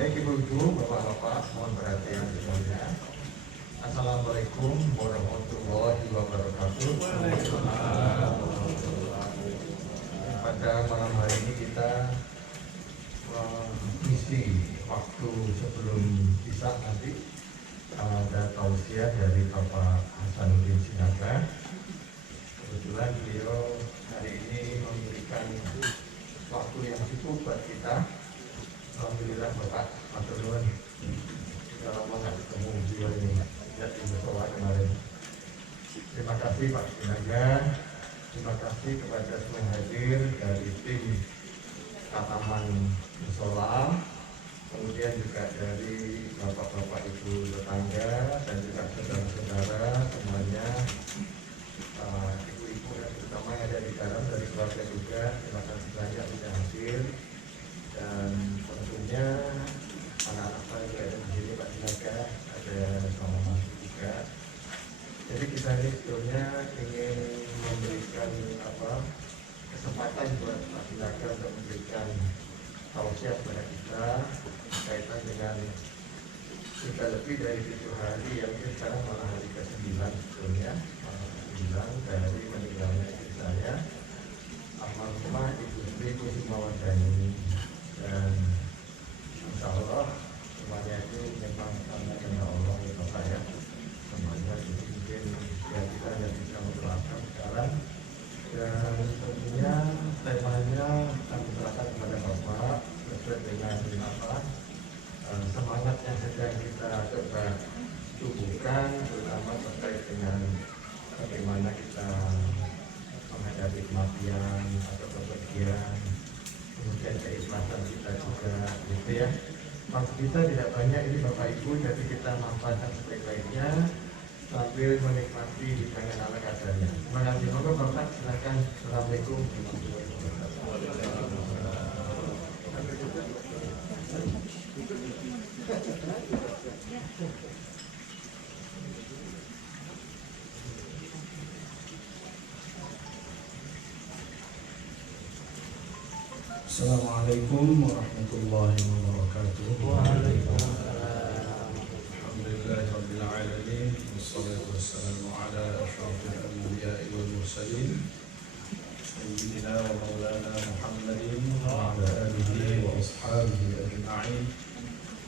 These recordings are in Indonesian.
Baik Ibu-Ibu, Bapak-Bapak, mohon perhatian semuanya. Assalamualaikum warahmatullahi wabarakatuh. Pada malam hari ini kita mengisi waktu sebelum Isya nanti ada tausiah dari Bapak Hasanuddin Sinaga. Kebetulan beliau hari ini memberikan waktu yang cukup buat kita. Alhamdulillah Bapak matur nuwun. Sudah lama nggak ketemu beliau ini sejak di musola kemarin. Terima kasih Pak Sinaga. Terima kasih kepada semua hadir dari tim Kataman Musola, kemudian juga dari bapak-bapak ibu tetangga dan juga saudara-saudara semuanya, ibu-ibu yang terutama yang ada di dalam dari keluarga juga. Terima kasih banyak sudah hadir. Dan tentunya anak-anak saya juga ada di sini, Pak Sinaga, ada sama juga. Jadi kita ini sebetulnya ingin memberikan kesempatan buat Pak Sinaga untuk memberikan tausiah kepada kita berkaitan dengan sudah lebih dari 7 hari, yang mungkin sekarang malah hari ke-9 sebetulnya, 9 dari meninggalnya istri saya, almarhumah Ibu Sri Kusumawardhani. Dan insya Allah semuanya itu memang karena Allah ya Bapak ya, semuanya itu mungkin ya kita yang bisa mendoakan sekarang. Dan tentunya temanya kami serahkan kepada Bapak sesuai dengan semangat yang sedang kita coba tumbuhkan, terutama terkait dengan bagaimana kita menghadapi kematian atau kepergian, kemudian keikhlasan kita juga gitu ya. Maksud kita tidak banyak ini Bapak Ibu, jadi kita manfaatkan sebaik-baiknya sambil menikmati hidangan ala kadarnya. Terima kasih. Moga Bapak silakan. Assalamualaikum warahmatullahi wabarakatuh. Assalamualaikum warahmatullahi wabarakatuh. Waalaikumsalam. Alhamdulillahirabbil alamin, wassalatu wassalamu ala asyrafil anbiya'i wal mursalin sayyidina wa maulana Muhammadin wa ala alihi wa ashabihi ajma'in.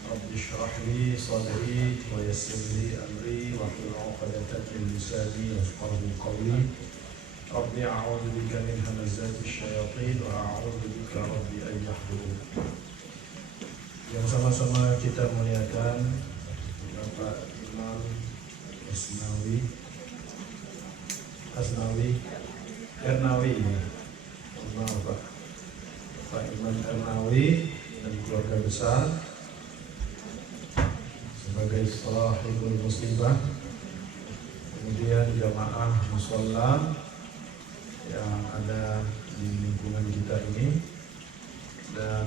Rabbi shrah li sadri wa yassir li amri wa hlul 'uqdatam min lisani yafqahu qawli. Rabbi a'udzu bika min hamazati syayatin wa a'udzu bika rabbi an yahdurun. Yang sama-sama kita muliakan Bapak Imam Ernawi, Bapak Imam Ernawi dan keluarga besar sebagai sahibul musibah, kemudian jamaah musholla yang ada di lingkungan kita ini, dan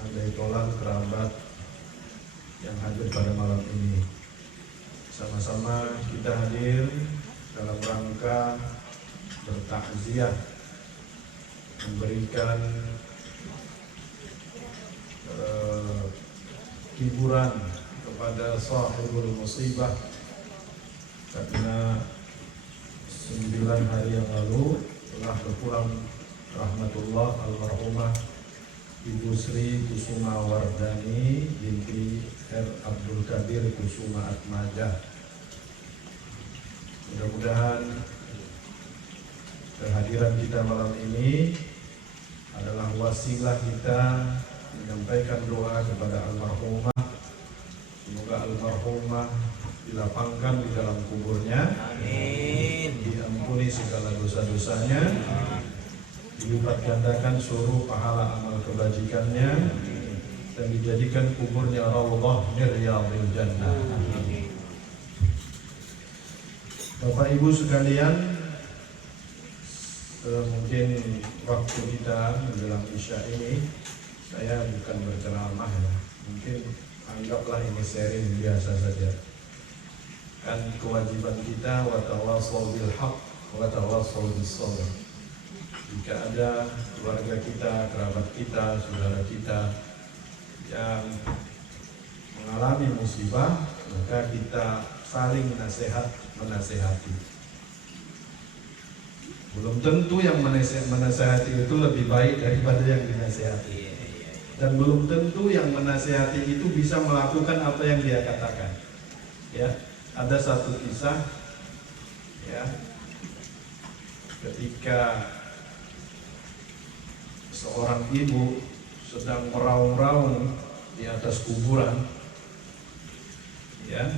andai tolak kerabat yang hadir pada malam ini. Sama-sama kita hadir dalam rangka bertakziah, memberikan hiburan kepada sahibul musibah, karena 9 hari yang lalu telah berpulang rahmatullah almarhumah Ibu Sri Kusumawardhani binti R. Abdul Qadir Kusuma Atmajah. Mudah-mudahan kehadiran kita malam ini adalah wasilah kita menyampaikan doa kepada almarhumah. Semoga almarhumah dilapangkan di dalam kuburnya, amin, diampuni segala dosa-dosanya, dilipat gandakan seluruh pahala amal kebajikannya, dan dijadikan kuburnya raudhah min riyadhil jannah. Bapak Ibu sekalian, mungkin waktu kita menjelang Isya ini saya bukan berceramah ya, mungkin anggaplah ini sharing biasa saja. Kan kewajiban kita watawassaw bil haqq watawassaw bis sabr. Jika ada keluarga kita, kerabat kita, saudara kita yang mengalami musibah, maka kita saling menasehati. Belum tentu yang menasehati itu lebih baik daripada yang dinasehati. Dan belum tentu yang menasehati itu bisa melakukan apa yang dia katakan. Ya, ada satu kisah, ya, ketika seorang ibu sedang meraung-raung di atas kuburan, ya,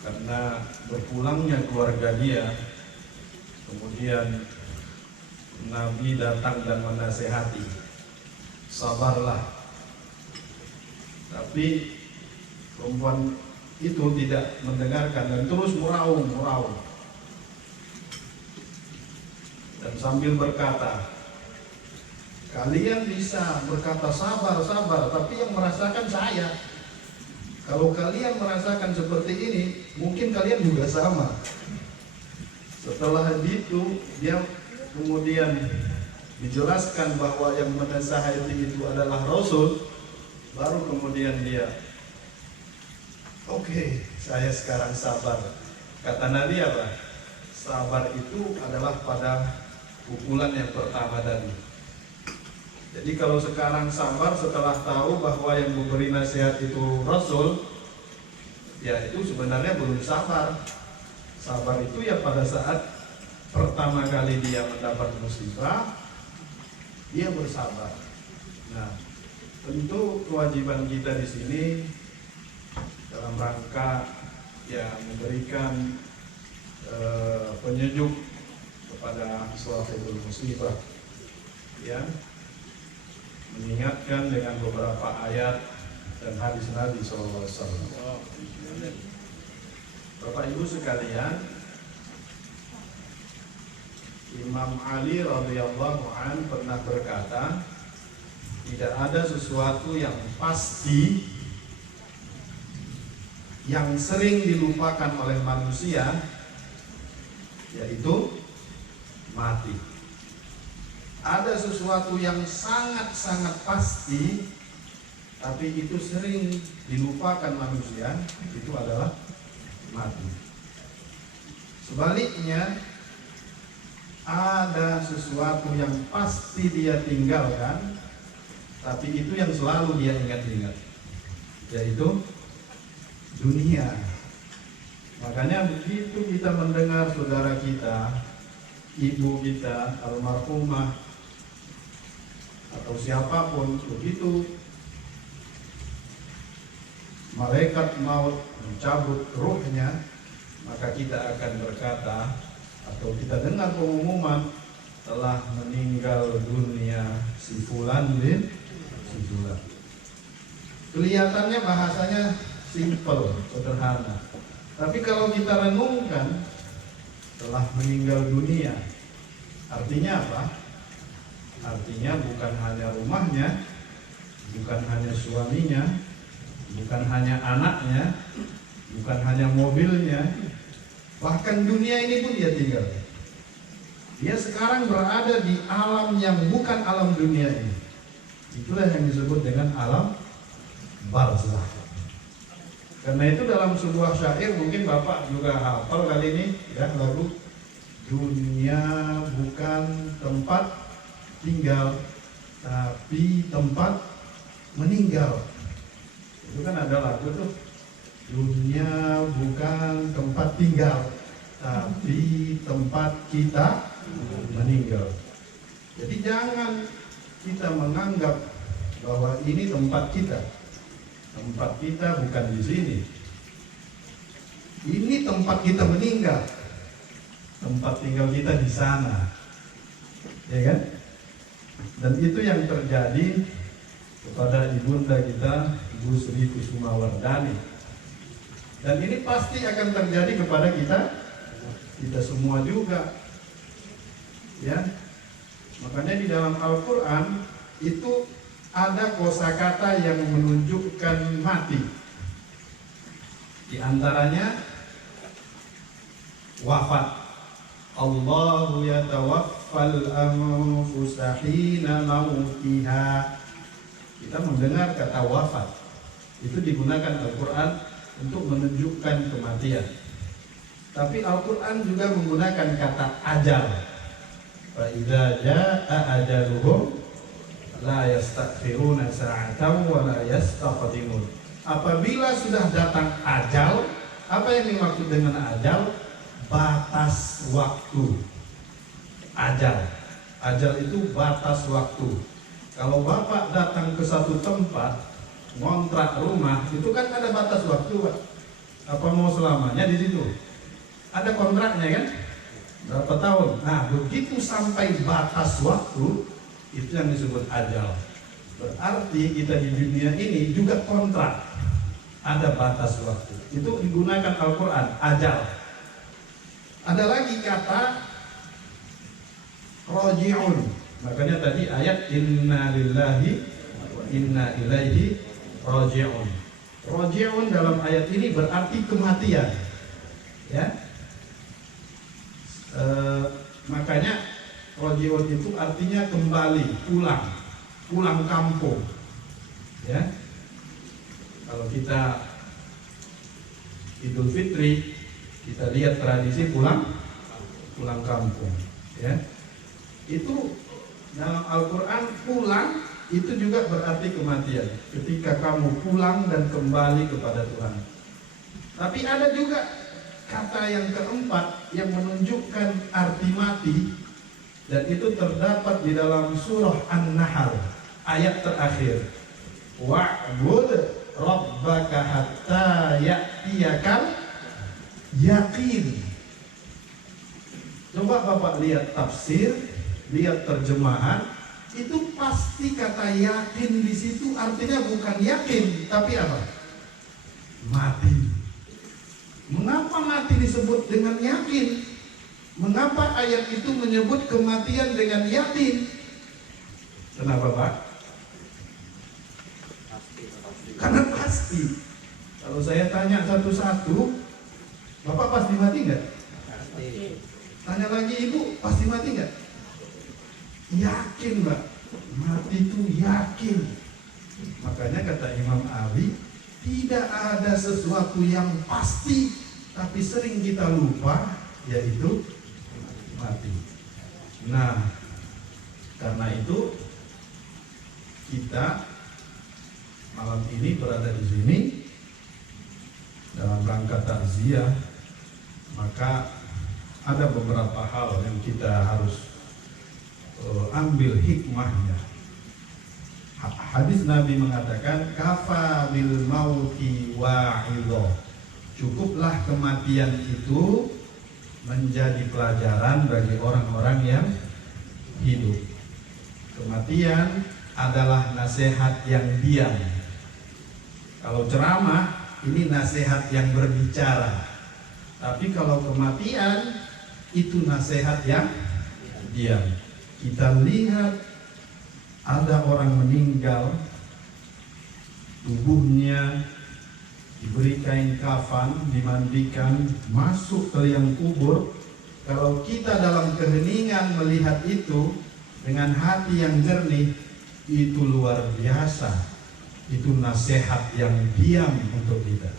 karena berpulangnya keluarga dia. Kemudian Nabi datang dan menasehati, sabarlah. Tapi perempuan itu tidak mendengarkan dan terus meraung. Dan sambil berkata, kalian bisa berkata sabar, tapi yang merasakan saya. Kalau kalian merasakan seperti ini, mungkin kalian juga sama. Setelah itu dia kemudian dijelaskan bahwa yang menasihati itu adalah Rasul. Baru kemudian dia, oke, saya sekarang sabar. Kata Nabi apa? Sabar itu adalah pada pukulan yang pertama tadi. Jadi kalau sekarang sabar setelah tahu bahwa yang memberi nasihat itu Rasul, ya itu sebenarnya belum sabar. Sabar itu ya pada saat pertama kali dia mendapat musibah, dia bersabar. Nah, tentu kewajiban kita di sini dalam rangka ya memberikan penyejuk kepada suatu musibah, ya, mengingatkan dengan beberapa ayat dan hadis Nabi SAW. Bapak Ibu sekalian, Imam Ali radhiyallahu an pernah berkata, tidak ada sesuatu yang pasti yang sering dilupakan oleh manusia, yaitu mati. Ada sesuatu yang sangat-sangat pasti, tapi itu sering dilupakan manusia, itu adalah mati. Sebaliknya, ada sesuatu yang pasti dia tinggalkan, tapi itu yang selalu dia ingat-ingat, yaitu dunia. Makanya begitu kita mendengar saudara kita, ibu kita, almarhumah, atau siapapun, begitu malaikat maut mencabut ruhnya, maka kita akan berkata, atau kita dengar pengumuman, telah meninggal dunia si fulan bin si fulan. Kelihatannya bahasanya simple, sederhana. Tapi kalau kita renungkan, telah meninggal dunia, artinya apa? Artinya bukan hanya rumahnya, bukan hanya suaminya, bukan hanya anaknya, bukan hanya mobilnya, bahkan dunia ini pun dia tinggal. Dia sekarang berada di alam yang bukan alam dunia ini. Itulah yang disebut dengan alam barzakh. Karena itu dalam sebuah syair, mungkin Bapak juga hafal kali ini, ya, lagu dunia bukan tempat tinggal, tapi tempat meninggal. Itu kan ada lagu tuh, dunia bukan tempat tinggal, tapi tempat kita meninggal. Jadi jangan kita menganggap bahwa ini tempat kita. Tempat kita bukan di sini. Ini tempat kita meninggal. Tempat tinggal kita di sana. Ya kan? Dan itu yang terjadi kepada ibunda kita, Ibu Sri Kusumawardhani. Dan ini pasti akan terjadi kepada kita semua juga. Ya. Makanya di dalam Al-Qur'an itu ada kosakata yang menunjukkan mati. Di antaranya wafat. Allahu yatawaffal anfusa hina mautiha. Kita mendengar kata wafat. Itu digunakan Al-Quran untuk menunjukkan kematian. Tapi Al-Quran juga menggunakan kata ajal. Fa idza jaa ajaluhum la yastakhiruna sa'atan wa la yastaqdimun. Apabila sudah datang ajal, apa yang dimaksud dengan ajal? Batas waktu. Ajal itu batas waktu. Kalau Bapak datang ke satu tempat ngontrak rumah, itu kan ada batas waktu, Pak. Apa mau selamanya di situ? Ada kontraknya kan? Berapa tahun? Nah, begitu sampai batas waktu, itu yang disebut ajal. Berarti kita di dunia ini juga kontrak. Ada batas waktu. Itu digunakan Al-Quran, ajal. Ada lagi kata roji'un. Makanya tadi ayat inna lillahi wa inna ilaihi roji'un. Roji'un dalam ayat ini berarti kematian. Ya. Makanya roji'un itu artinya kembali, pulang kampung. Ya. Kalau kita Idul Fitri, kita lihat tradisi pulang kampung. Ya. Itu dalam Al-Quran pulang itu juga berarti kematian. Ketika kamu pulang dan kembali kepada Tuhan. Tapi ada juga kata yang keempat yang menunjukkan arti mati, dan itu terdapat di dalam surah An-Nahl ayat terakhir. Wa'bud rabbaka hatta ya'tiyakal yaqin. Coba Bapak lihat tafsir, lihat terjemahan, itu pasti kata yakin di situ artinya bukan yakin, tapi apa? Mati. Mengapa mati disebut dengan yakin? Mengapa ayat itu menyebut kematian dengan yakin? Kenapa, Pak? Karena pasti. Kalau saya tanya satu-satu, Bapak pasti mati nggak? Pasti. Tanya lagi Ibu, pasti mati nggak? Yakin, Mbak. Mati itu yakin. Makanya kata Imam Ali, tidak ada sesuatu yang pasti, tapi sering kita lupa, yaitu mati. Nah, karena itu kita malam ini berada di sini dalam rangka takziah, maka ada beberapa hal yang kita harus ambil hikmahnya. Hadis Nabi mengatakan kafa bil mauti wa'idho. Cukuplah kematian itu menjadi pelajaran bagi orang-orang yang hidup. Kematian adalah nasihat yang diam. Kalau ceramah ini nasihat yang berbicara. Tapi kalau kematian itu nasihat yang diam. Kita lihat ada orang meninggal, tubuhnya diberi kain kafan, dimandikan, masuk ke liang kubur. Kalau kita dalam keheningan melihat itu dengan hati yang jernih, itu luar biasa. Itu nasihat yang diam untuk kita.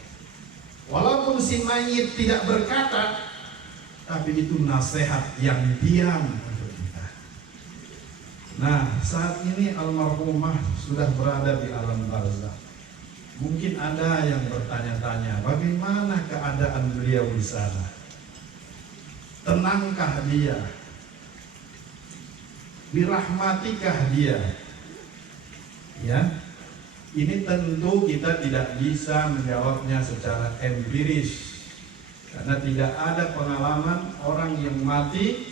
Walaupun si mayit tidak berkata, tapi itu nasihat yang diam untuk kita. Nah, saat ini almarhumah sudah berada di alam barzakh. Mungkin ada yang bertanya-tanya, bagaimana keadaan beliau di sana? Tenangkah dia? Dirahmatikah dia? Ya, ini tentu kita tidak bisa menjawabnya secara empiris, karena tidak ada pengalaman orang yang mati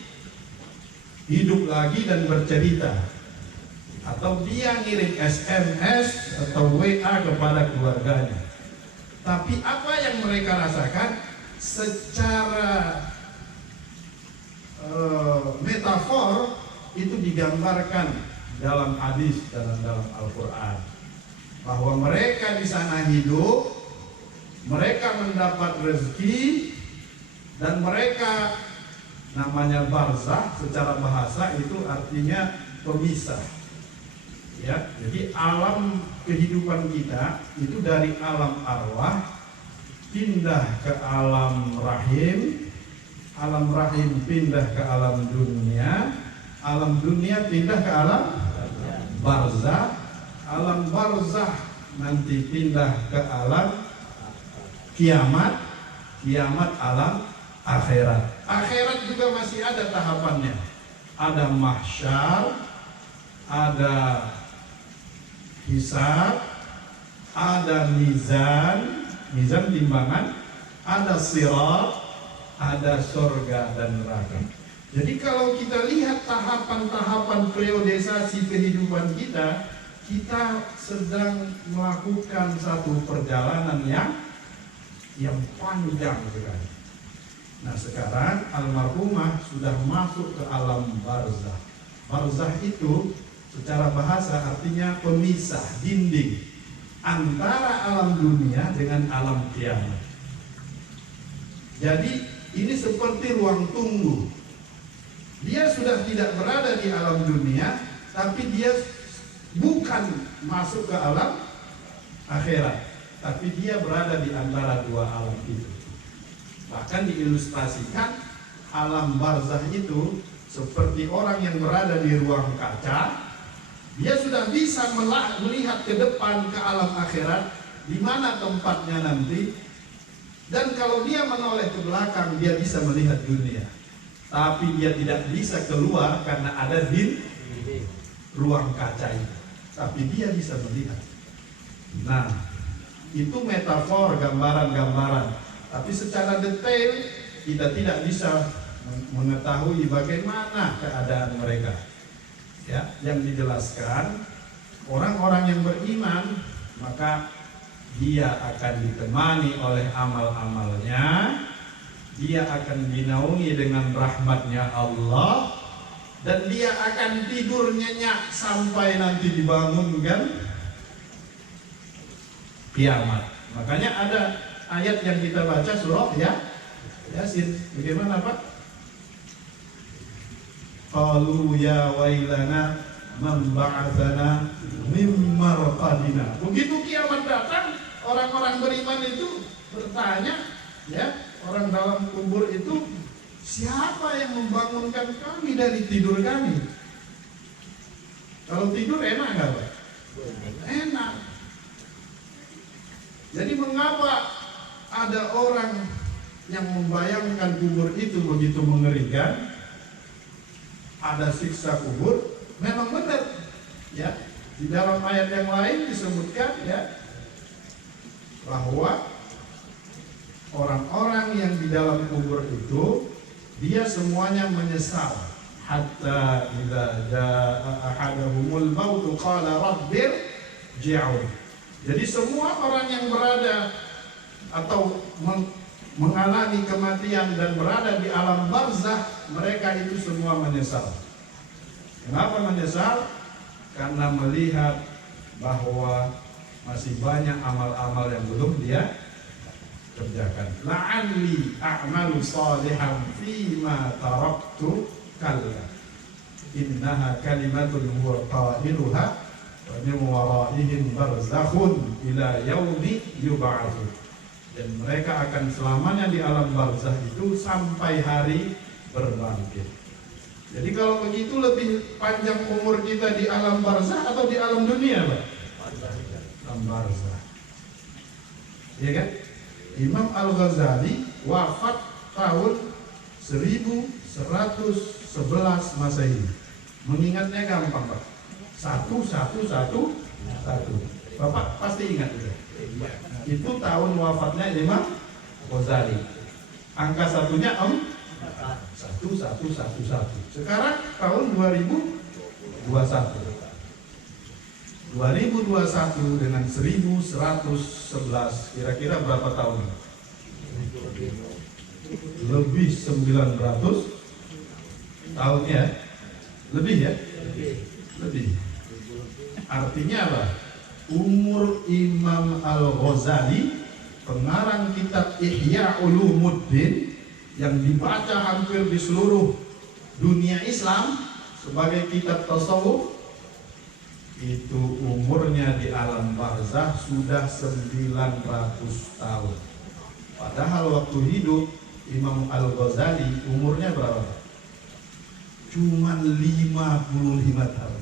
hidup lagi dan bercerita, atau dia ngirim SMS atau WA kepada keluarganya. Tapi apa yang mereka rasakan secara metafor itu digambarkan dalam hadis, dalam Al-Quran, bahwa mereka di sana hidup, mereka mendapat rezeki, dan mereka namanya barzakh secara bahasa itu artinya pemisah. Ya, jadi alam kehidupan kita itu dari alam arwah pindah ke alam rahim pindah ke alam dunia pindah ke alam barzah, alam barzah nanti pindah ke alam kiamat alam akhirat juga masih ada tahapannya, ada mahsyar, ada hisab, ada mizan timbangan, ada sirat, ada surga dan neraka. Jadi kalau kita lihat tahapan-tahapan periodisasi kehidupan kita sedang melakukan satu perjalanan yang panjang sekali. Nah sekarang almarhumah sudah masuk ke alam barzah. Barzah itu secara bahasa artinya pemisah, dinding antara alam dunia dengan alam kiamat. Jadi ini seperti ruang tunggu. Dia sudah tidak berada di alam dunia, tapi dia bukan masuk ke alam akhirat, tapi dia berada di antara dua alam itu. Bahkan diilustrasikan alam barzah itu seperti orang yang berada di ruang kaca. Dia sudah bisa melihat ke depan ke alam akhirat, di mana tempatnya nanti. Dan kalau dia menoleh ke belakang, dia bisa melihat dunia. Tapi dia tidak bisa keluar karena ada di ruang kaca itu. Tapi dia bisa melihat. Nah, itu metafor, gambaran-gambaran. Tapi secara detail kita tidak bisa mengetahui bagaimana keadaan mereka. Ya, yang dijelaskan orang-orang yang beriman maka dia akan ditemani oleh amal-amalnya, dia akan dinaungi dengan rahmatnya Allah, dan dia akan tidur nyenyak sampai nanti dibangunkan kiamat. Makanya ada ayat yang kita baca surah Yasin. Bagaimana Pak? Qalu ya wailana man ba'atsana min marqadina. Begitu kiamat datang, orang-orang beriman itu bertanya, ya, orang dalam kubur itu, siapa yang membangunkan kami dari tidur kami? Kalau tidur enak nggak Pak? Enak. Jadi mengapa ada orang yang membayangkan kubur itu begitu mengerikan? Ada siksa kubur, memang benar, ya. Di dalam ayat yang lain disebutkan, ya, bahwa orang-orang yang di dalam kubur itu dia semuanya menyesal. Hatta idza jaa ahaduhumul maut qala rabbir ji'un. Jadi semua orang yang berada atau mengalami kematian dan berada di alam barzah, mereka itu semua menyesal. Kenapa menyesal? Karena melihat bahwa masih banyak amal-amal yang belum dia kerjakan. La'alli a'malu salihan fima taraktu kalla innaha kalimatun huwa qailuha wa min waraihim barzakhun ila yaumi yub'atsun. Dan mereka akan selamanya di alam barzah itu sampai hari berbangkit. Jadi kalau begitu lebih panjang umur kita di alam barzah atau di alam dunia, Pak? Alam barzah. Iya kan? Imam Al-Ghazali wafat tahun 1111 Masehi. Mengingatnya gampang, Pak. 1111. Bapak pasti ingat itu. Itu tahun wafatnya Imam Ghazali. Angka satunya 1111. Sekarang tahun 2021. 2021 dengan 1111 kira-kira berapa tahun? Lebih 900 tahun ya? Lebih ya? Lebih. Artinya apa? Umur Imam Al-Ghazali, pengarang kitab Ihya Ulumuddin yang dibaca hampir di seluruh dunia Islam sebagai kitab tasawuf, itu umurnya di alam barzah sudah 900 tahun. Padahal waktu hidup Imam Al-Ghazali umurnya berapa? Cuman 55 tahun.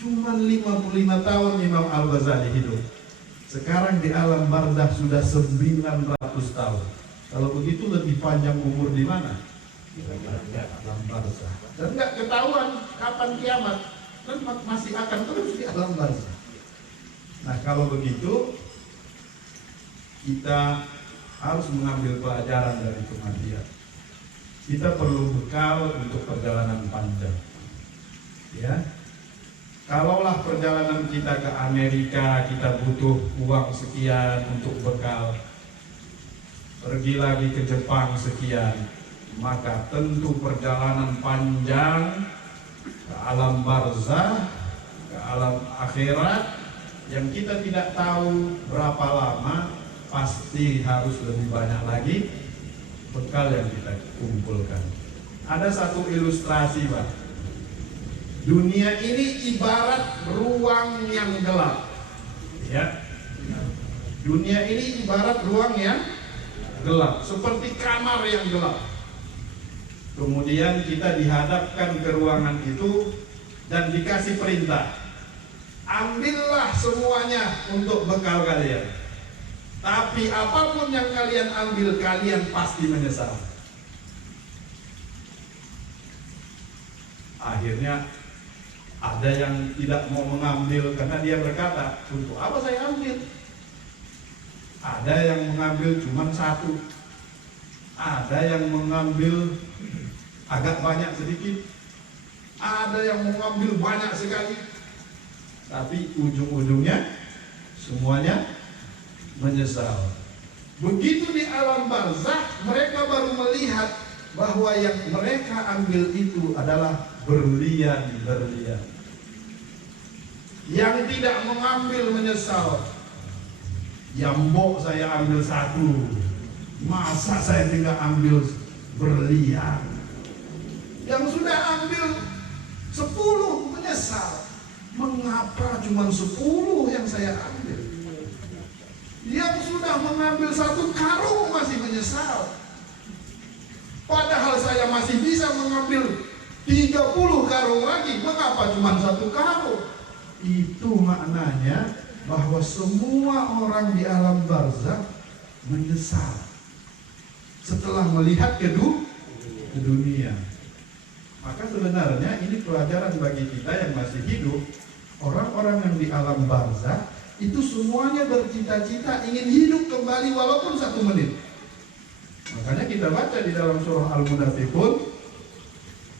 Cuman 55 tahun Imam Al-Ghazali hidup. Sekarang di alam barzah sudah 900 tahun. Kalau begitu lebih panjang umur di mana? Di alam barzah. Dan nggak ketahuan kapan kiamat. Dan masih akan terus di alam barzah. Nah kalau begitu kita harus mengambil pelajaran dari kematian. Kita perlu bekal untuk perjalanan panjang. Ya, kalaulah perjalanan kita ke Amerika kita butuh uang sekian untuk bekal, pergi lagi ke Jepang sekian, maka tentu perjalanan panjang ke alam barzah, ke alam akhirat yang kita tidak tahu berapa lama, pasti harus lebih banyak lagi bekal yang kita kumpulkan. Ada satu ilustrasi, Pak. Dunia ini ibarat ruang yang gelap. Ya. Dunia ini ibarat ruang yang gelap, seperti kamar yang gelap. Kemudian kita dihadapkan ke ruangan itu dan dikasih perintah, ambillah semuanya untuk bekal kalian. Tapi apapun yang kalian ambil, kalian pasti menyesal. Akhirnya ada yang tidak mau mengambil karena dia berkata, untuk apa saya ambil? Ada yang mengambil cuma satu, ada yang mengambil agak banyak sedikit, ada yang mengambil banyak sekali. Tapi ujung-ujungnya semuanya menyesal. Begitu di alam barzah, mereka baru melihat bahwa yang mereka ambil itu adalah berlian-berlian. Yang tidak mengambil menyesal. Ya mbok saya ambil satu, masa saya tinggal ambil berlian. Yang sudah ambil 10 menyesal. Mengapa cuma 10 yang saya ambil? Yang sudah mengambil 1 karung masih menyesal. Padahal saya masih bisa mengambil 30 karung lagi. Mengapa cuma 1 karung? Itu maknanya bahwa semua orang di alam barzah menyesal setelah melihat ke dunia. Maka sebenarnya ini pelajaran bagi kita yang masih hidup. Orang-orang yang di alam barzah itu semuanya bercita-cita ingin hidup kembali walaupun 1 menit. Makanya kita baca di dalam surah Al-Munafiqun,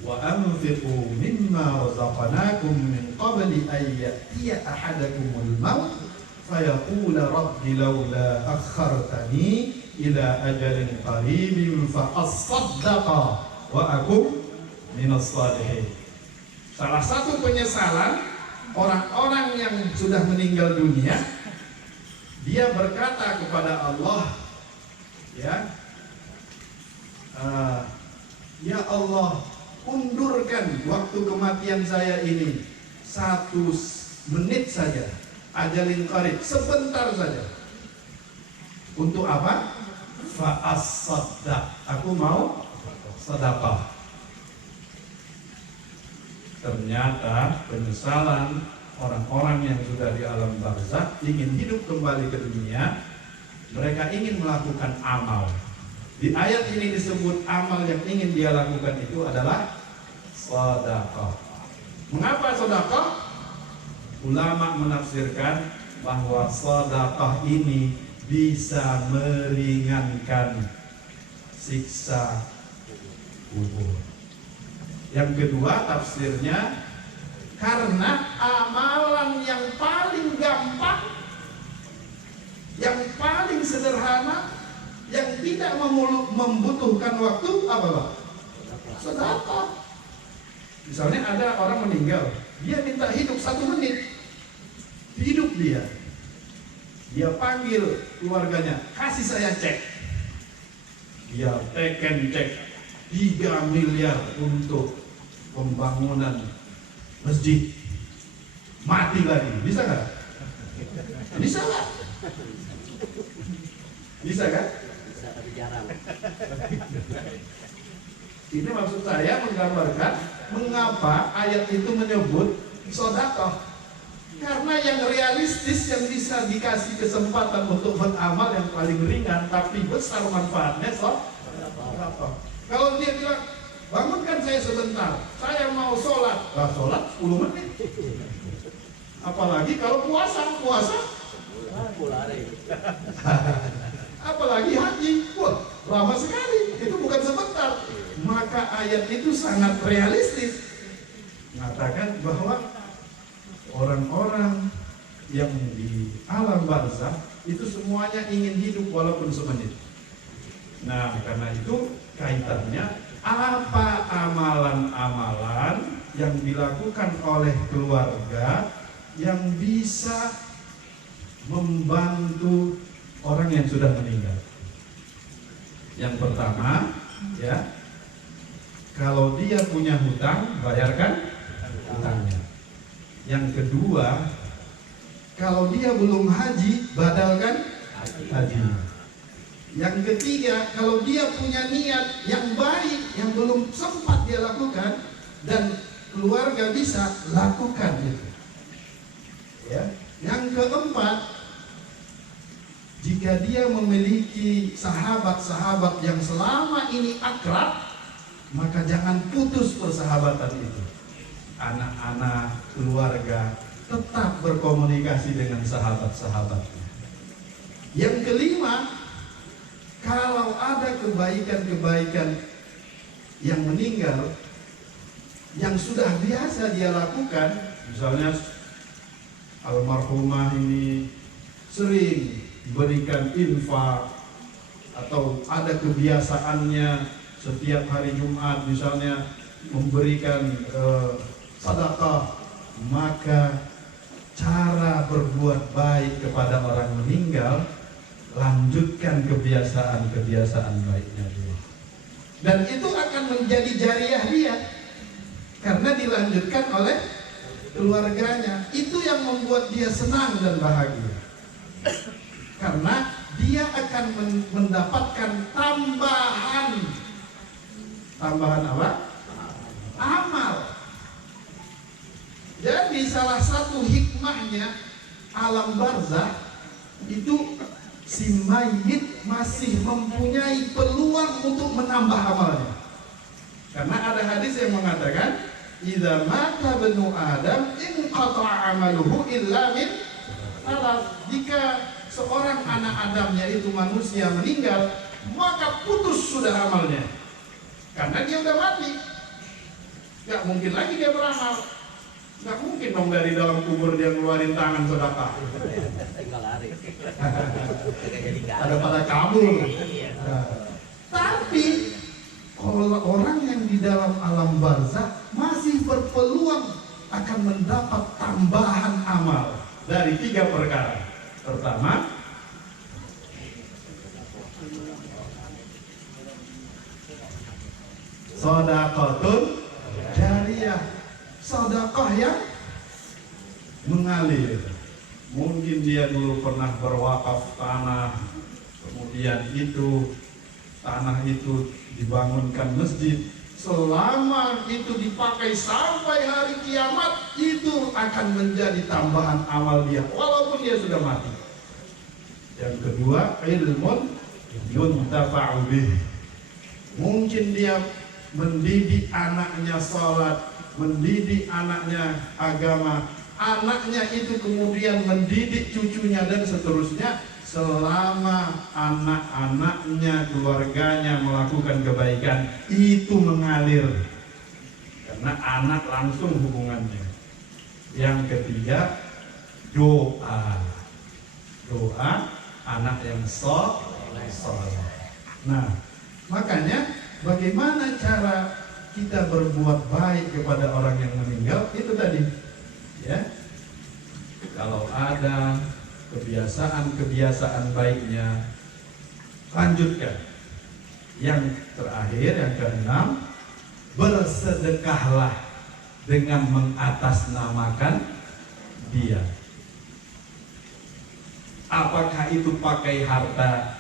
wa anfiqu mimma razaqnakum min qabli an ya'tiya ahadakumul maut fayaqula rabbi laula akhartani ila ajalin qaribin fa asaddaqa wa akum minas salihin. Salah satu penyesalan orang-orang yang sudah meninggal dunia, dia berkata kepada Allah, ya Allah, undurkan waktu kematian saya ini 1 menit saja, ajalin qarib, sebentar saja. Untuk apa? Fa'as-saddaq, aku mau sedekah. Ternyata penyesalan orang-orang yang sudah di alam barzakh ingin hidup kembali ke dunia, mereka ingin melakukan amal. Di ayat ini disebut amal yang ingin dia lakukan itu adalah sedekah. Mengapa sedekah? Ulama menafsirkan bahwa sedekah ini bisa meringankan siksa kubur. Yang kedua tafsirnya, karena amalan yang paling gampang, yang paling sederhana, yang tidak membutuhkan waktu apa Pak? Sedekah. Misalnya ada orang meninggal, dia minta hidup 1 menit, hidup dia panggil keluarganya, kasih saya cek, dia teken cek 3 miliar untuk pembangunan masjid. mati lagi. Bisa nggak? Bisa nggak? Bisa kan? Bisa tapi jarang. Ini maksud saya menggambarkan mengapa ayat itu menyebut sedekah. Karena yang realistis yang bisa dikasih kesempatan untuk beramal yang paling ringan tapi besar manfaatnya sedekah. Kalau dia bilang, bangunkan saya sebentar, saya mau sholat. Sholat 10 menit. Apalagi kalau puasa. Apalagi haji, wah lama sekali, itu bukan sebentar. Maka ayat itu sangat realistis, mengatakan bahwa orang-orang yang di alam barzakh itu semuanya ingin hidup walaupun semenit. Nah, karena itu kaitannya apa amalan-amalan yang dilakukan oleh keluarga yang bisa membantu orang yang sudah meninggal. Yang pertama, ya, kalau dia punya hutang, bayarkan hutangnya. Yang kedua, kalau dia belum haji, badalkan hajinya. Yang ketiga, kalau dia punya niat yang baik yang belum sempat dia lakukan dan keluarga bisa lakukan itu. Ya. Yang keempat, jika dia memiliki sahabat-sahabat yang selama ini akrab, maka jangan putus persahabatan itu. Anak-anak, keluarga tetap berkomunikasi dengan sahabat-sahabatnya. Yang kelima, kalau ada kebaikan-kebaikan yang meninggal yang sudah biasa dia lakukan, misalnya almarhumah ini sering berikan infak atau ada kebiasaannya setiap hari Jumat misalnya memberikan sedekah, maka cara berbuat baik kepada orang meninggal, lanjutkan kebiasaan-kebiasaan baiknya dulu. Dan itu akan menjadi jariah dia karena dilanjutkan oleh keluarganya. Itu yang membuat dia senang dan bahagia. Karena dia akan mendapatkan tambahan apa? Amal. Jadi salah satu hikmahnya alam barzakh itu si mayit masih mempunyai peluang untuk menambah amalnya. Karena ada hadis yang mengatakan, "Idza mata banu Adam inqata'a amaluhu illa min salas." Jika seorang anak Adamnya itu manusia meninggal, maka putus sudah amalnya. Karena dia udah mati. Gak mungkin lagi dia beramal. Gak mungkin dong dari dalam kubur dia ngeluarin tangan sedekah. Tinggal lari. Ada pada kabur. Nah, tapi kalau orang yang di dalam alam barzakh masih berpeluang akan mendapat tambahan amal dari 3 perkara. Pertama, sedekahun jariyah, sedekah yang mengalir. Mungkin dia dulu pernah berwakaf tanah, kemudian tanah itu dibangunkan masjid. Selama itu dipakai sampai hari kiamat, itu akan menjadi tambahan amal dia walaupun dia sudah mati. Yang kedua, ilmun yuntafa'u bih. Mungkin dia mendidik anaknya salat, mendidik anaknya agama, anaknya itu kemudian mendidik cucunya dan seterusnya. Selama anak-anaknya, keluarganya melakukan kebaikan, itu mengalir karena anak langsung hubungannya. Yang ketiga, doa anak yang soleh. Nah, makanya bagaimana cara kita berbuat baik kepada orang yang meninggal itu tadi, ya. Kalau ada kebiasaan-kebiasaan baiknya, lanjutkan. Yang terakhir, yang keenam, bersedekahlah dengan mengatasnamakan dia. Apakah itu pakai harta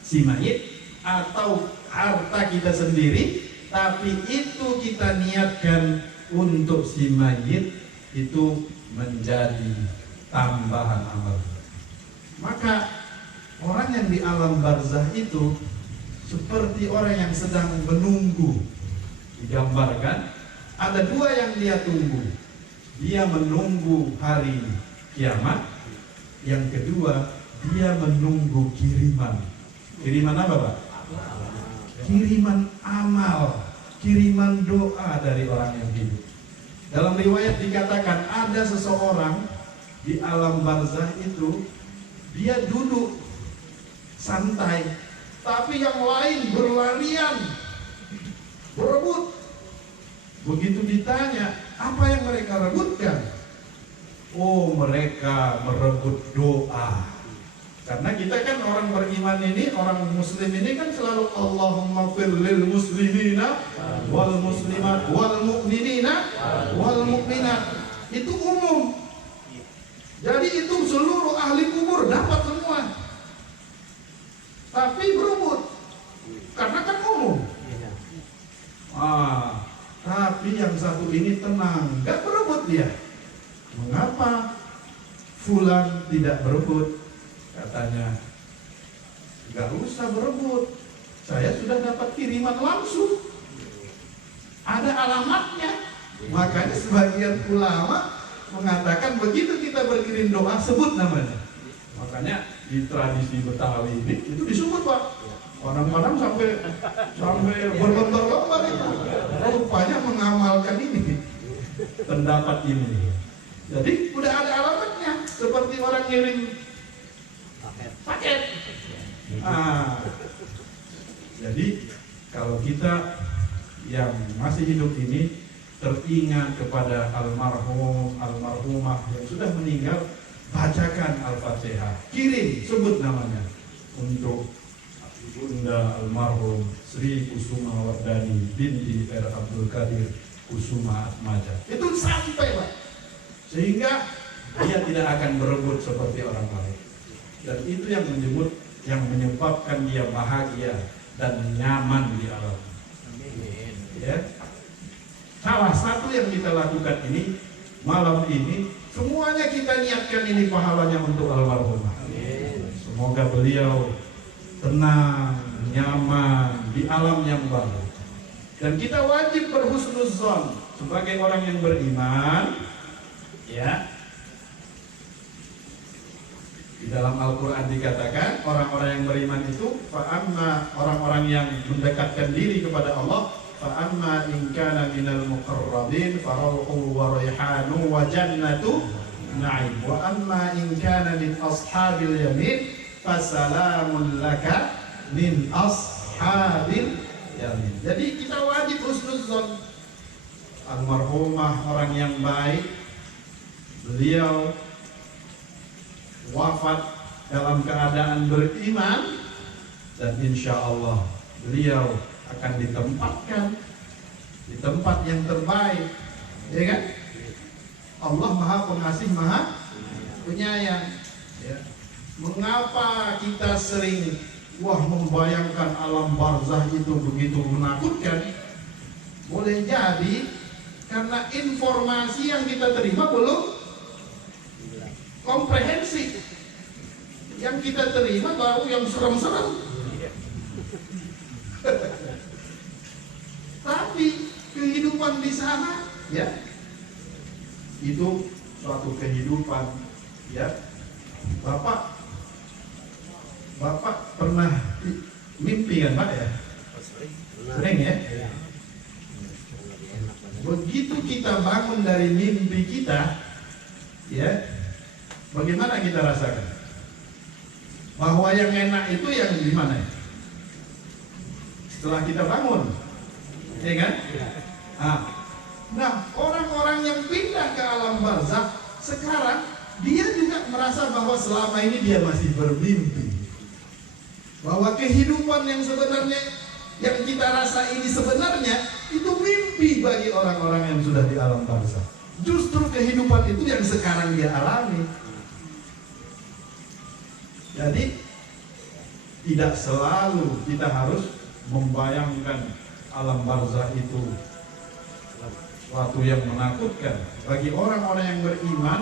si mayit atau harta kita sendiri, tapi itu kita niatkan untuk si mayit, itu menjadi tambahan amal. Maka orang yang di alam barzah itu seperti orang yang sedang menunggu. Digambarkan ada dua yang dia tunggu. Dia menunggu hari kiamat. Yang kedua, dia menunggu kiriman. Kiriman apa, Pak? Kiriman amal, kiriman doa dari orang yang hidup. Dalam riwayat dikatakan ada seseorang di alam barzah itu, dia duduk santai, tapi yang lain berlarian, berebut. Begitu ditanya, apa yang mereka rebutkan? Oh, mereka merebut doa. Karena kita kan orang beriman ini, orang muslim ini kan selalu Allahumma fir lil muslimina wal muslimat wal mu'minina wal mu'minat. Itu umum. Jadi itu seluruh ahli kubur dapat semua. Tapi berebut. Karena kan umum. Tapi yang satu ini tenang, gak berebut dia. Mengapa fulan tidak berebut? Katanya, gak usah berebut, saya sudah dapat kiriman langsung, ada alamatnya. Makanya sebagian ulama mengatakan begitu kita berkirim doa, sebut namanya. Makanya di tradisi Betawi ini itu disebut, Pak. Kadang-kadang sampai berlembar-lembar itu. Rupanya mengamalkan ini, pendapat ini. Jadi udah ada alamatnya, seperti orang ngirim paket. Jadi kalau kita yang masih hidup ini teringat kepada almarhum, almarhumah yang sudah meninggal, bacakan Al-Fatihah, kirim, sebut namanya untuk Bunda almarhum Sri Kusuma Wardani binti R. Abdul Qadir Kusuma Atmaja. Itu sampai, Pak, sehingga dia tidak akan berebut seperti orang lain. Dan itu yang menyebabkan dia bahagia dan nyaman di alam. Ya. Salah satu yang kita lakukan ini malam ini, semuanya kita niatkan ini pahalanya untuk almarhumah. Semoga beliau tenang, nyaman di alam yang baru. Dan kita wajib berhusnuzon sebagai orang yang beriman. Ya. Di dalam Al-Quran dikatakan orang-orang yang beriman itu fa'amma, orang-orang yang mendekatkan diri kepada Allah, fa'amma in kana minal muqarrabin farauhu wa rayhanu wa jannatu na'im wa amma in kana min ashabil yamin fasalamun laka min ashabil yamin. Jadi kita wajib husnuzon. Almarhumah orang yang baik, beliau wafat dalam keadaan beriman, dan insya Allah beliau akan ditempatkan di tempat yang terbaik, ya kan? Allah Maha Pengasih, Maha Penyayang. Ya. Mengapa kita sering membayangkan alam barzah itu begitu menakutkan? Boleh jadi karena informasi yang kita terima belum komprehensif. Yang kita terima baru yang serem-serem. Tapi kehidupan di sana, ya, itu suatu kehidupan, ya. Bapak pernah mimpi kan, Pak, ya? Sering ya? Begitu kita bangun dari mimpi kita, ya, bagaimana kita rasakan? Bahwa yang enak itu yang di mana ya? Setelah kita bangun, ya kan? Nah, orang-orang yang pindah ke alam barzakh sekarang, dia juga merasa bahwa selama ini dia masih bermimpi. Bahwa kehidupan yang sebenarnya, yang kita rasa ini sebenarnya, itu mimpi bagi orang-orang yang sudah di alam barzakh. Justru kehidupan itu yang sekarang dia alami. Jadi tidak selalu kita harus membayangkan alam barzah itu suatu yang menakutkan. Bagi orang-orang yang beriman,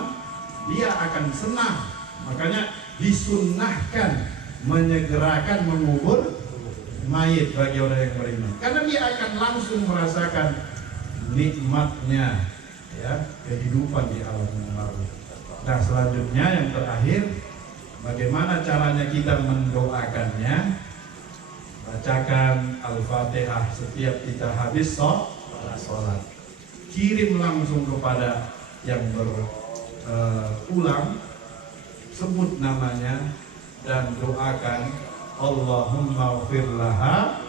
dia akan senang. Makanya disunnahkan menyegerakan mengubur mayit bagi orang yang beriman. Karena dia akan langsung merasakan nikmatnya ya kehidupan di alam yang baru. Nah, selanjutnya yang terakhir, bagaimana caranya kita mendoakannya? Bacakan Al-Fatihah setiap kita habis sholat. Kirim langsung kepada yang berulang, sebut namanya dan doakan, Allahumma ighfir laha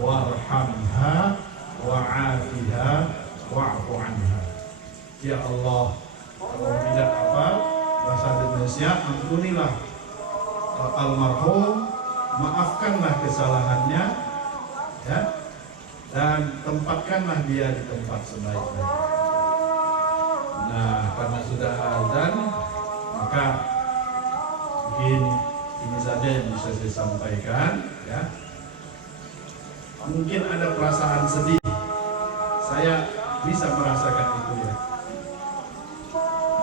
warhamha wa'afiha wa'fu anha. Ya Allah, kalau tidak apa bahasa Indonesia, ampunilah almarhum, maafkanlah kesalahannya ya, dan tempatkanlah dia di tempat sebaik-baiknya. Nah, karena sudah azan, maka mungkin ini saja yang bisa saya sampaikan ya. Mungkin ada perasaan sedih, saya bisa merasakan itu ya.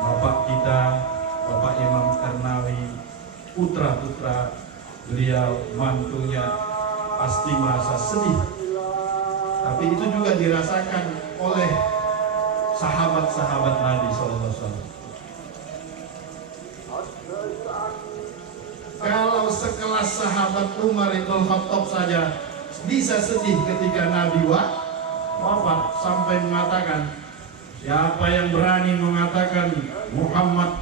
Bapak kita, Bapak Imam Karnawi, putra-putra beliau, mantunya pasti merasa sedih. Tapi itu juga dirasakan oleh sahabat-sahabat Nabi SAW. Kalau sekelas sahabat Umar bin Khattab saja bisa sedih ketika Nabi wafat, sampai mengatakan, siapa yang berani mengatakan Muhammad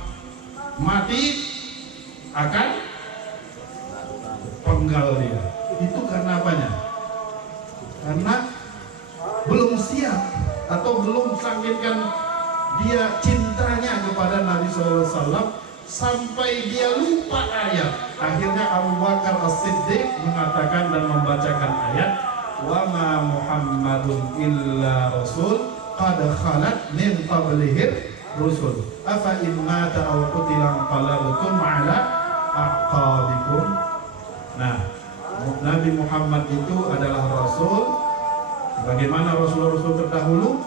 mati akan penggal dia. Itu karena apanya? Karena belum siap atau belum sampaikan dia cintanya kepada Nabi SAW sampai dia lupa ayat. Akhirnya Abu Bakar As-Siddiq mengatakan dan membacakan ayat, wa ma Muhammadun illa rasul qad khalat min qablihir rusul afa in mata aw qutila qalabtum ala aqabikum. Nah, Nabi Muhammad itu adalah rasul bagaimana rasul-rasul terdahulu,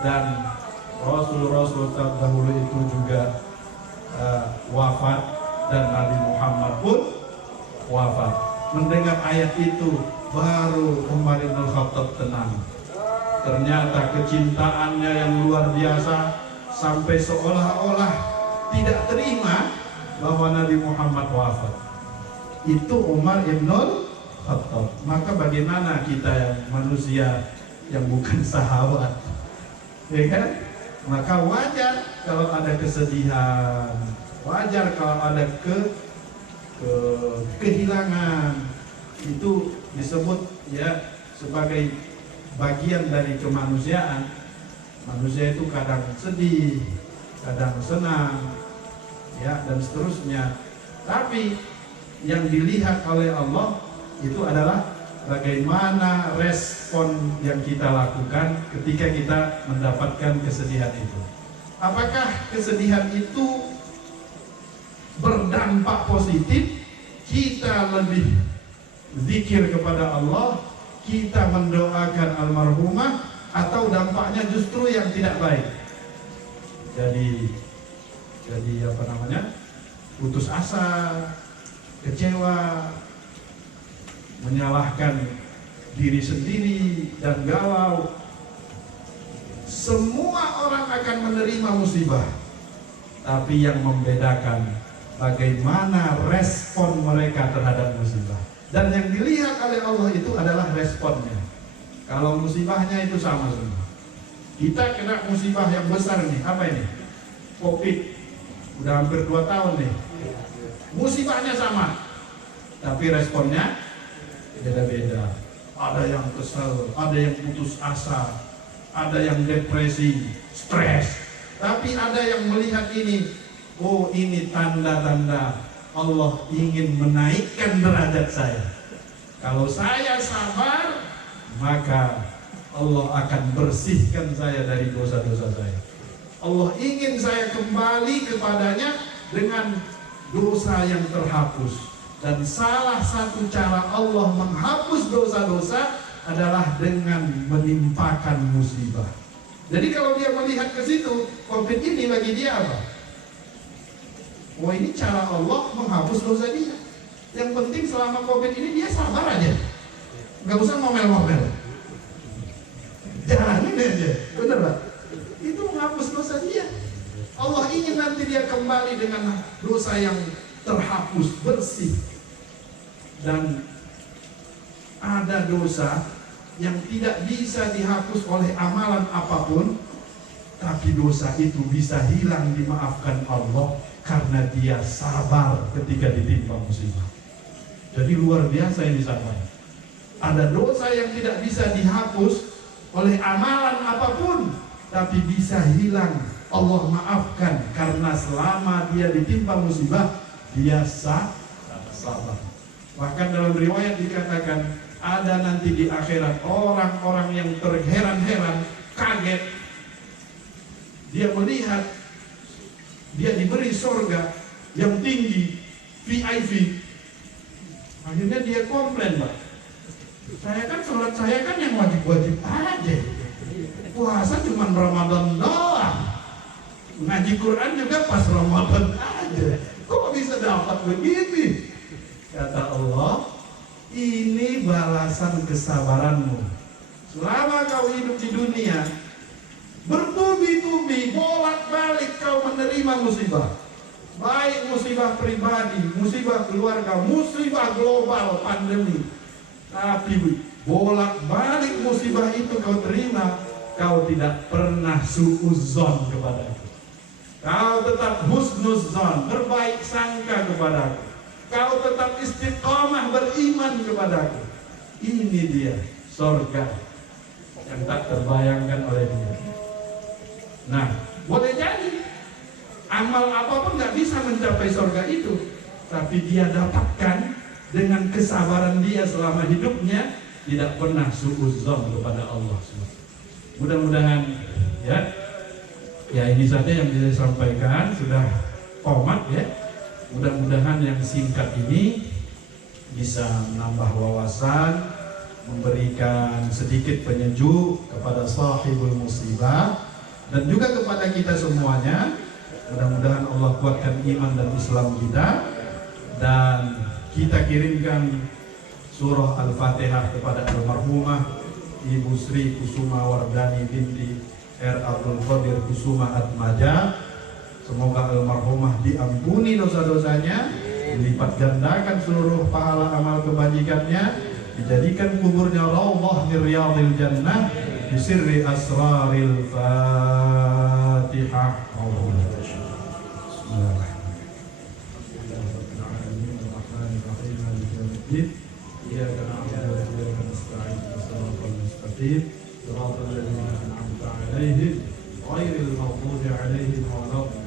dan rasul-rasul terdahulu itu juga wafat, dan Nabi Muhammad pun wafat. Mendengar ayat itu baru Umar bin Khattab tenang. Ternyata kecintaannya yang luar biasa sampai seolah-olah tidak terima bahwa Nabi Muhammad wafat. Itu Umar bin Khattab. Maka bagaimana kita yang manusia yang bukan sahabat, ya kan? Maka wajar kalau ada kesedihan, wajar kalau ada kehilangan. Itu disebut ya sebagai bagian dari kemanusiaan. Manusia itu kadang sedih, kadang senang, ya, dan seterusnya. Tapi yang dilihat oleh Allah itu adalah bagaimana respon yang kita lakukan ketika kita mendapatkan kesedihan itu. Apakah kesedihan itu berdampak positif, kita lebih zikir kepada Allah, kita mendoakan almarhumah, atau dampaknya justru yang tidak baik? Jadi apa namanya? Putus asa, kecewa, menyalahkan diri sendiri dan galau. Semua orang akan menerima musibah, tapi yang membedakan bagaimana respon mereka terhadap musibah. Dan yang dilihat oleh Allah itu adalah responnya. Kalau musibahnya itu sama semua. Kita kena musibah yang besar nih, apa ini? Covid. Udah hampir 2 tahun nih. Musibahnya sama, tapi responnya beda-beda. Ada yang kesal, ada yang putus asa, ada yang depresi, stres. Tapi ada yang melihat ini, oh ini tanda-tanda Allah ingin menaikkan derajat saya. Kalau saya sabar, maka Allah akan bersihkan saya dari dosa-dosa saya. Allah ingin saya kembali kepadanya dengan dosa yang terhapus. Dan salah satu cara Allah menghapus dosa-dosa adalah dengan menimpakan musibah. Jadi kalau dia melihat ke situ, COVID ini bagi dia apa? Wah, ini cara Allah menghapus dosa dia. Yang penting selama COVID ini dia sabar aja, nggak usah ngomel-ngomel, jalanin aja, bener Pak? Itu menghapus dosa dia. Allah ingin nanti dia kembali dengan dosa yang terhapus, bersih. Dan ada dosa yang tidak bisa dihapus oleh amalan apapun, tapi dosa itu bisa hilang, dimaafkan Allah karena dia sabar ketika ditimpa musibah. Jadi luar biasa ini sabar. Ada dosa yang tidak bisa dihapus oleh amalan apapun, tapi bisa hilang, Allah maafkan karena selama dia ditimpa musibah, dia sabar. Bahkan dalam riwayat dikatakan ada nanti di akhirat orang-orang yang terheran-heran, kaget. Dia melihat dia diberi surga yang tinggi, VIP. Akhirnya dia komplain, Pak. Saya kan sholat saya kan yang wajib-wajib aja. Puasa cuma Ramadan doang. Ngaji Quran juga pas Ramadan aja. Kok bisa dapat begini? Kata Allah, ini balasan kesabaranmu. Selama kau hidup di dunia, bertubi-tubi, bolak-balik kau menerima musibah. Baik musibah pribadi, musibah keluarga, musibah global, pandemi. Tapi bolak-balik musibah itu kau terima, kau tidak pernah suudzon kepadaku. Kau tetap husnuzon, berbaik sangka kepadaku. Kau tetap istiqomah beriman kepadaku. Ini dia surga yang tak terbayangkan oleh dia. Nah, boleh jadi amal apapun nggak bisa mencapai surga itu, tapi dia dapatkan dengan kesabaran dia selama hidupnya, tidak pernah suudzon kepada Allah. Mudah-mudahan ya ini saja yang bisa sampaikan, sudah komat ya. Mudah-mudahan yang singkat ini bisa menambah wawasan, memberikan sedikit penyejuk kepada sahibul musibah dan juga kepada kita semuanya. Mudah-mudahan Allah kuatkan iman dan Islam kita, dan kita kirimkan surah Al-Fatihah kepada almarhumah Ibu Sri Kusuma Wardani binti R. Abdul Qadir Kusuma Atmaja. Semoga almarhumah diampuni dosa-dosanya, dilipat gandakan seluruh pahala amal kebajikannya, dijadikan kuburnya raudhah min riyadhil jannah bi sirri asraril Fatihah. Iyyaka na'budu wa iyyaka nasta'in ihdinas mustaqim shiratal ladzina an'amta 'alaihim ghairil maghdubi 'alaihim waladdallin.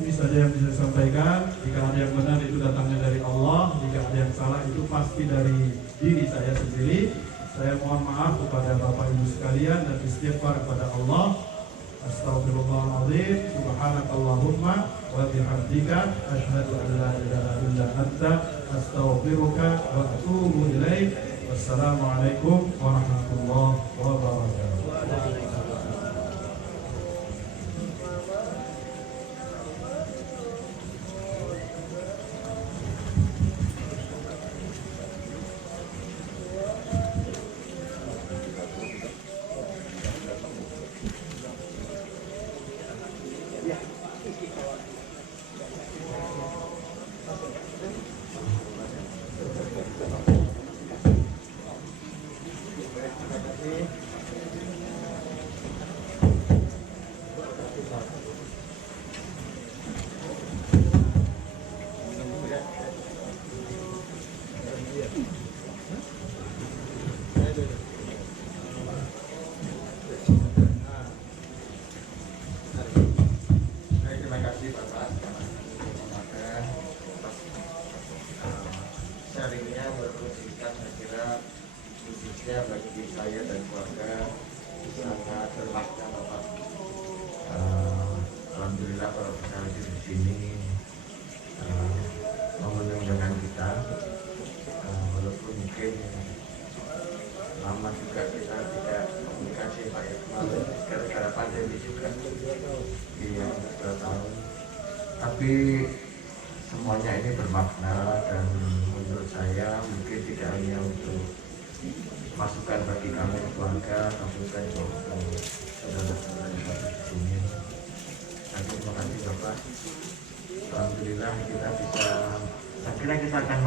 Ini saja yang bisa saya sampaikan. Jika ada yang benar itu datangnya dari Allah, jika ada yang salah itu pasti dari diri saya sendiri. Saya mohon maaf kepada Bapak Ibu sekalian dan istighfar kepada Allah. Astaghfirullahaladzim, subhanakallahumma wa bihamdika asyhadu an la ilaha illa anta astaghfiruka wa atubu ilaik. Wassalamualaikum warahmatullahi wabarakatuh. Sharingnya berfungsikan, saya kira khususnya bagi saya dan keluarga sangat bermakna Bapak. Alhamdulillah kalau bisa hadir di sini mengundang kita, walaupun mungkin lama juga kita tidak komunikasi Pak ya, kemarin gara-gara pandemi juga, iya 2 tahun. Tapi semuanya ini bermakna dan menurut saya mungkin tidak hanya untuk masukan bagi kami keluarga, tapi juga untuk saudara-saudara yang ada di sini. Dan terima kasih Bapak. Alhamdulillah kita bisa, saya kira kita akan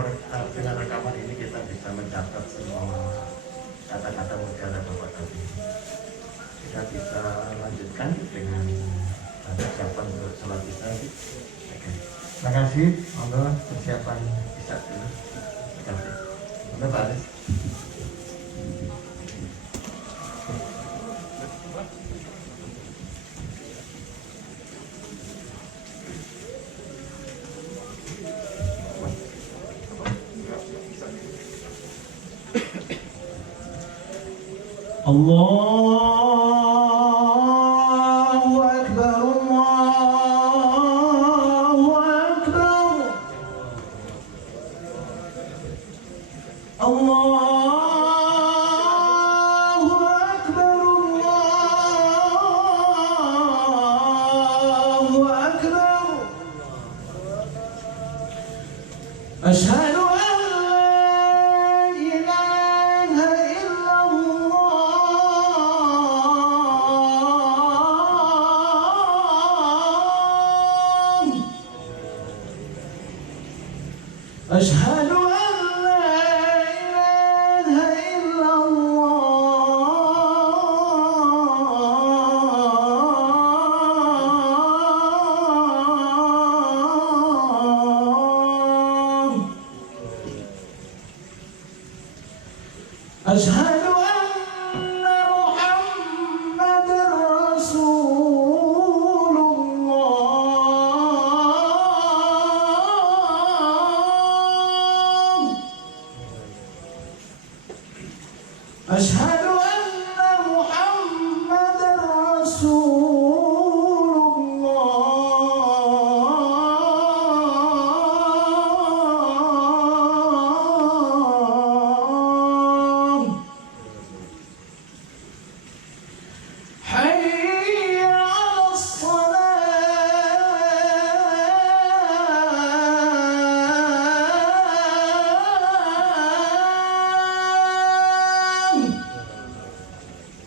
dengan rekaman ini kita bisa mencatat semua kata-kata mutiara Bapak tadi. Kita bisa lanjutkan dengan persiapan untuk sholat isya. Oke. Terima kasih. Monggo persiapan isya dulu. Terima kasih. Monggo Pak Aris. Allahu Akbar, Allahu Akbar, Allahu Akbar, Allahu Akbar. Asyhadu أشهد أن لا إله إلا الله أشهد أن محمدًا رسول الله أشهد أن محمدًا رسول الله حي على الصلاة حي على الصلاة حي على الفلاح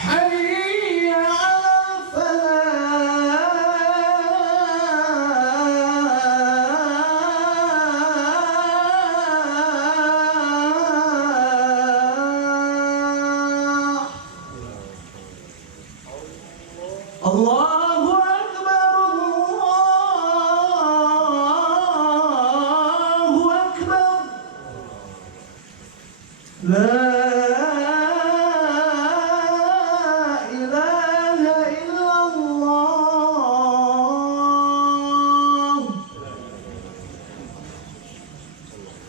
حي على الفلاح الله أكبر الله أكبر لا إله إلا الله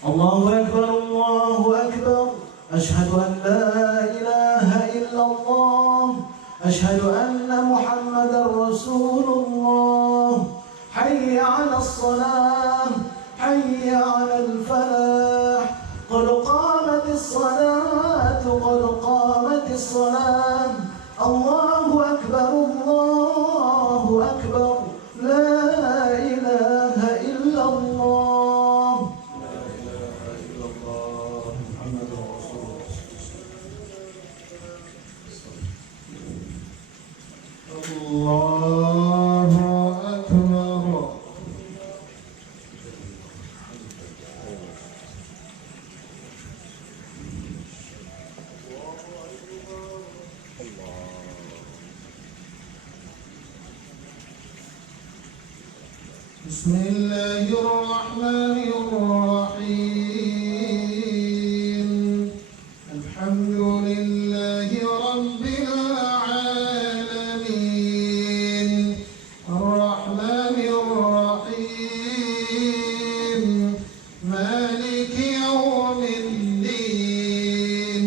الله أكبر الله أكبر أشهد أن لا إله إلا الله أشهد أن محمدا رسول الله حي على الصلاة حي على الفلاح قد قامت الصلاة قد قامت الصلاة الله أكبر الله أكبر لا إله إلا الله محمد رسول الله. بسم الله الرحمن الرحيم الحمد لله رب العالمين الرحمن الرحيم مالك يوم الدين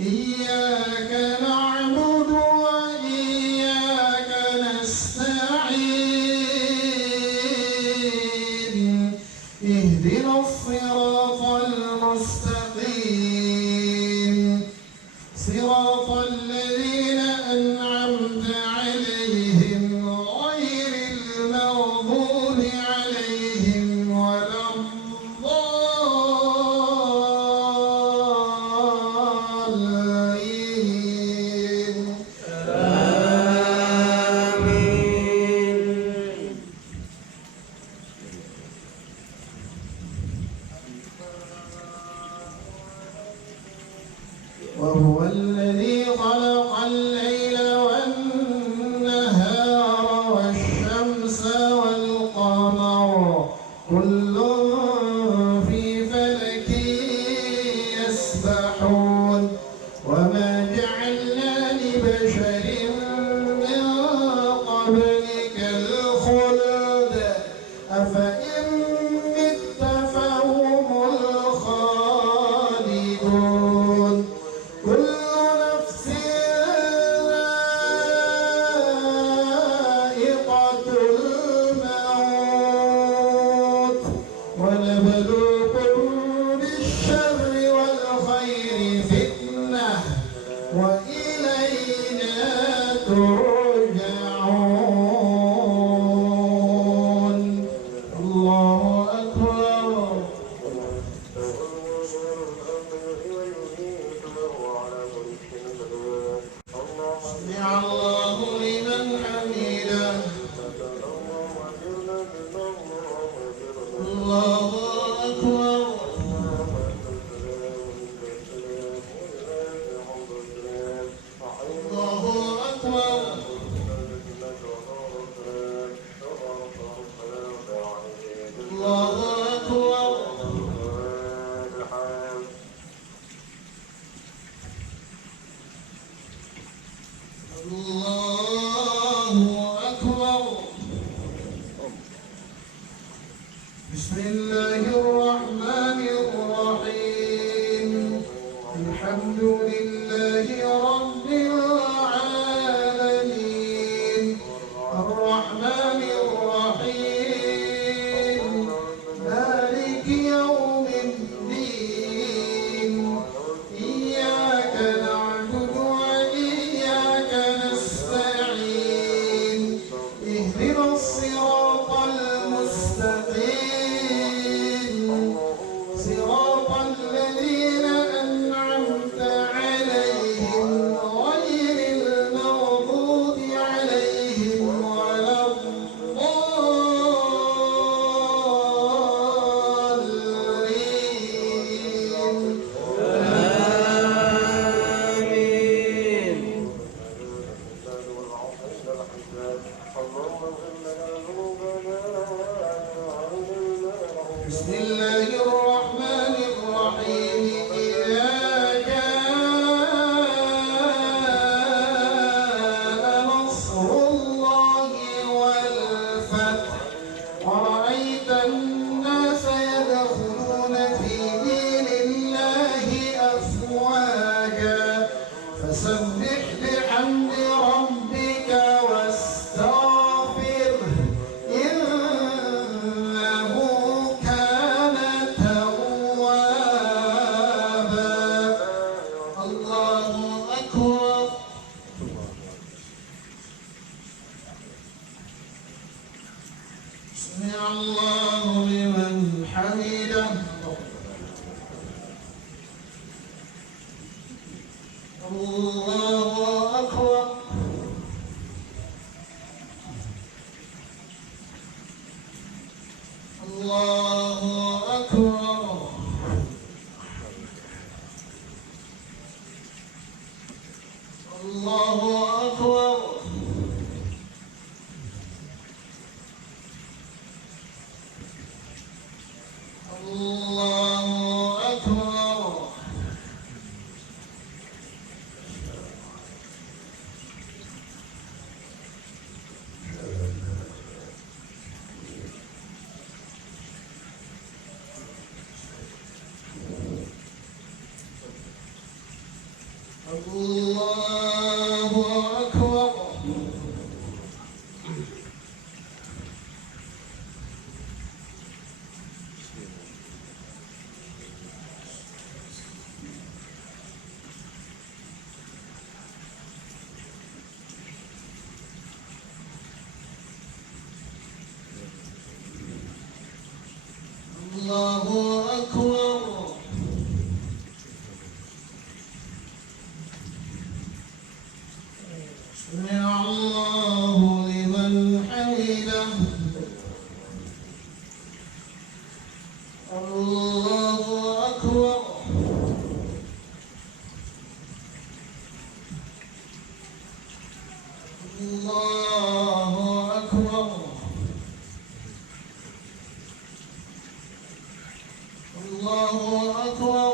إياك نعبد وإياك نستعين اهدنا الصراط المستقيم صراط الذين أنعمت عليهم غير المغضوب عليهم ولا الضالين وهو الذي خلق الليل والنهار والشمس والقمر كل في فلك يسبحون وما جعلنا لبشر من قبلك الخلد أفإن مت فهم الخالدون كل نفس ذائقة الموت ونبلوكم بالشر والخير فتنة وإلينا ترجعون الله أكبر سمع الله لمن حمده الله أكبر الله أكبر الله أكبر الله أكبر بسم الله الرحمن الرحيم الحمد لله رب العالمين الرحمن الرحيم مالك يوم الدين إياك نعبد وإياك نستعين اهدنا الصراط المستقيم صراط الذين أنعمت عليهم غير المغضوب عليهم ولا الضالين بسم الله الرحمن الرحيم إذا جاء نصر الله والفتح ورأيت الناس يدخلون في دين الله أفواجا فسبح بحمد ربك واستغفره إنه كان توابا الله أكبر سمع الله لمن حمده الله أكبر الله أكبر الله أكبر حميده الله أكبر الله أكبر الله أكبر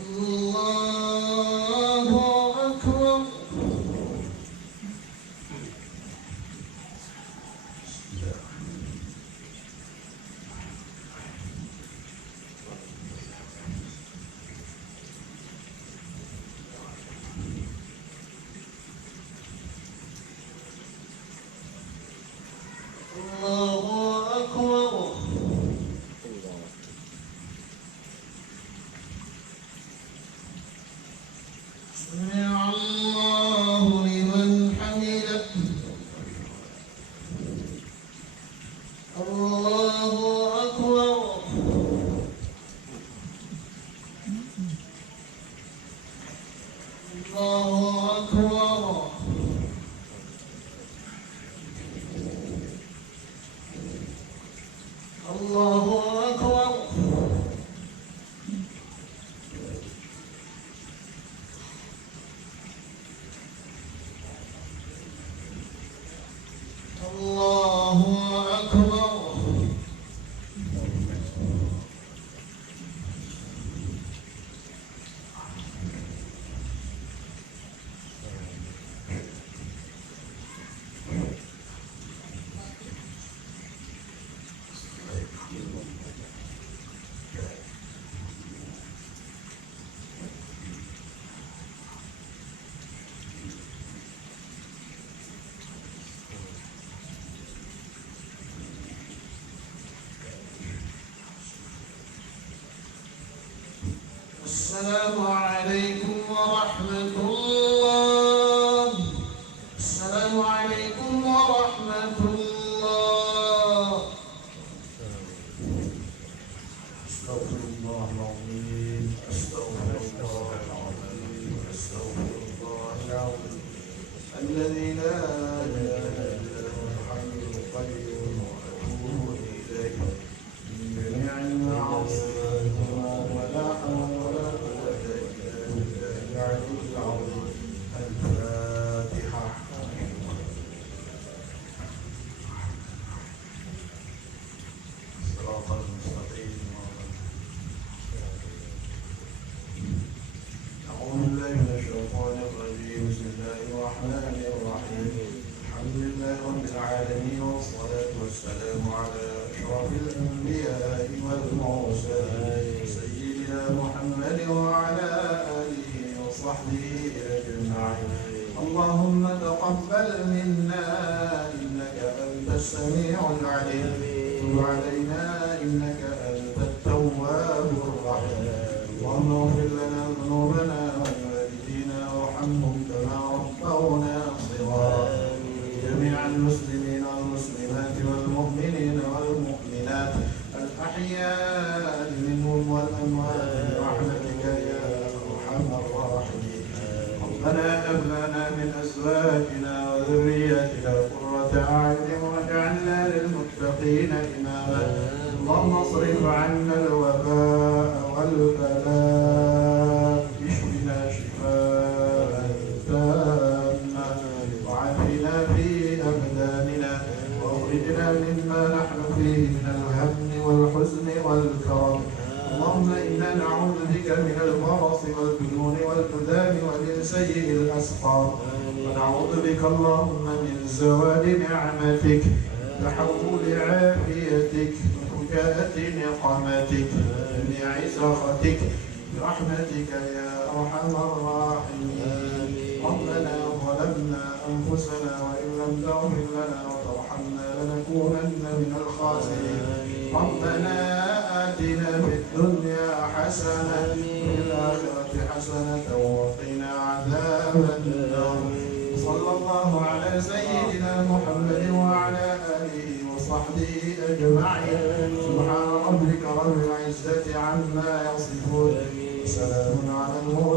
الله أكبر الله أكبر سمع الله لمن حمده الله أكبر الله أكبر الله أكبر الله أكبر السلام عليكم ورحمة الله السلام عليكم ورحمة الله أستغفر الله العظيم أستغفر الله العظيم أستغفر الله العظيم الذي لا إله إلا هو الحي القيوم وأتوب إليه من جميع المعاصي ولا حول ولا قوة إلا بالله العلي العظيم الفاتحة صراط المستقيم أعوذ بالله من الشيطان الرجيم بسم الله الرحمن الرحيم الحمد لله رب العالمين والصلاة والسلام على أشرف الأنبياء والمرسلين سيدنا محمد وعلى آله وصحبه أجمعين اللهم تقبل منا إنك أنت السميع العليم تب علينا إنك أنت التواب الرحيم اللهم اغفر لنا ذنوبنا ولوالدينا وارحمهم كما ربونا صغارا جميع المسلمين والمسلمات والمؤمنين والمؤمنات الأحياء منهم والأموات برحمتك يا أرحم الراحمين ربنا هب لنا من أزواجنا وذرياتنا قرة أعين واجعلنا للمتقين إماما اللهم اصرف عنا الوباء والبلاء اشفنا شفاء تاما وعافنا في أبداننا واخرجنا مما نحن فيه من الهم والحزن والكرب اللهم إنا نعوذ بك من المرض والجنون والجذام ومن سيء الأسقام ونعوذ بك اللهم من زوال نعمتك تحول عافيتك وفجاءة نقمتك جميع سخطك برحمتك يا أرحم الراحمين ربنا ظلمنا أنفسنا وإن لم تغفر لنا وترحمنا لنكونن من الخاسرين ربنا آتنا في الدنيا حسنة وفي الآخرة حسنة وقنا عذاب النار صلى الله على سيدنا محمد وعلى آله وصحبه أجمعين سبحان ربك رب العزة عما يصفون سلام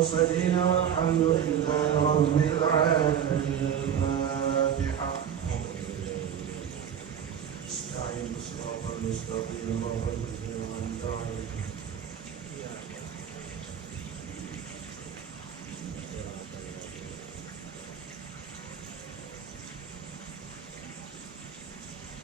المرسلين والحمد لله رب العالمين. الفاتحة. استعين بالصراط المستقيم.